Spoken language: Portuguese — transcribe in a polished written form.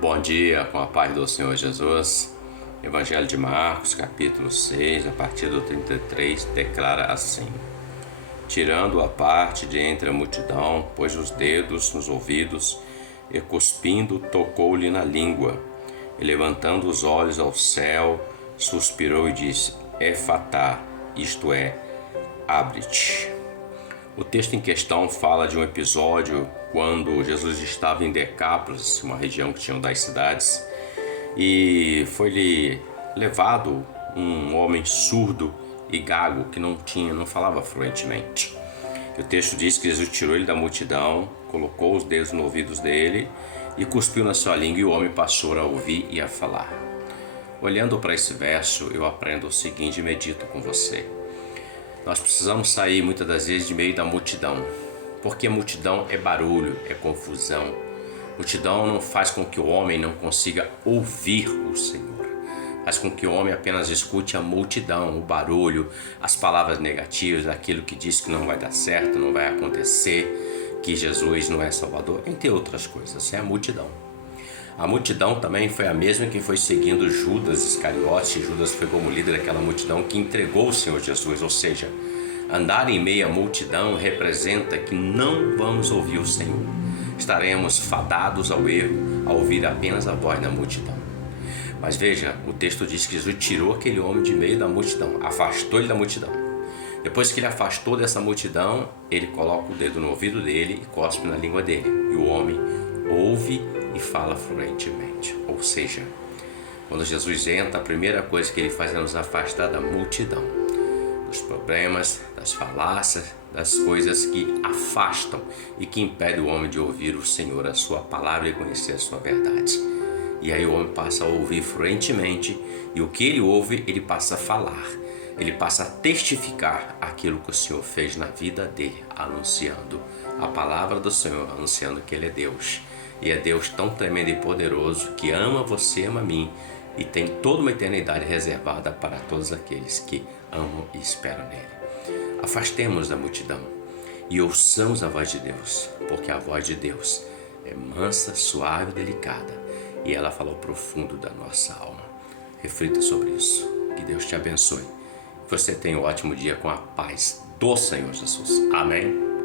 Bom dia, com a paz do Senhor Jesus. Evangelho de Marcos, capítulo 6, a partir do 33, declara assim: Tirando-o à parte de entre a multidão, pôs os dedos nos ouvidos e, cuspindo, tocou-lhe na língua. E, levantando os olhos ao céu, suspirou e disse: Efatá, isto é, abre-te. O texto em questão fala de um episódio quando Jesus estava em Decápolis, uma região que tinha 10 cidades, e foi-lhe levado um homem surdo e gago que não falava fluentemente. O texto diz que Jesus tirou ele da multidão, colocou os dedos nos ouvidos dele e cuspiu na sua língua, e o homem passou a ouvir e a falar. Olhando para esse verso, eu aprendo o seguinte e medito com você. Nós precisamos sair muitas das vezes de meio da multidão, porque a multidão é barulho, é confusão. Multidão não faz com que o homem não consiga ouvir o Senhor. Faz com que o homem apenas escute a multidão, o barulho, as palavras negativas, aquilo que diz que não vai dar certo, não vai acontecer, que Jesus não é Salvador, entre outras coisas. É a multidão. A multidão também foi a mesma que foi seguindo Judas Iscariote. Judas foi como líder daquela multidão que entregou o Senhor Jesus. Ou seja, andar em meio à multidão representa que não vamos ouvir o Senhor. Estaremos fadados ao erro, a ouvir apenas a voz da multidão. Mas veja, o texto diz que Jesus tirou aquele homem de meio da multidão, afastou ele da multidão. Depois que ele afastou dessa multidão, ele coloca o dedo no ouvido dele e cospe na língua dele. E o homem ouve e fala fluentemente. Ou seja, quando Jesus entra, a primeira coisa que ele faz é nos afastar da multidão, dos problemas, das falácias, das coisas que afastam e que impedem o homem de ouvir o Senhor, a sua palavra, e conhecer a sua verdade. E aí o homem passa a ouvir fluentemente, e o que ele ouve, ele passa a falar. Ele passa a testificar aquilo que o Senhor fez na vida dele, anunciando a palavra do Senhor, anunciando que Ele é Deus. E é Deus tão tremendo e poderoso que ama você, ama a mim, e tem toda uma eternidade reservada para todos aqueles que amam e esperam nele. Afastemos da multidão e ouçamos a voz de Deus, porque a voz de Deus é mansa, suave e delicada, e ela fala ao profundo da nossa alma. Reflita sobre isso. Que Deus te abençoe. Que você tenha um ótimo dia com a paz do Senhor Jesus. Amém?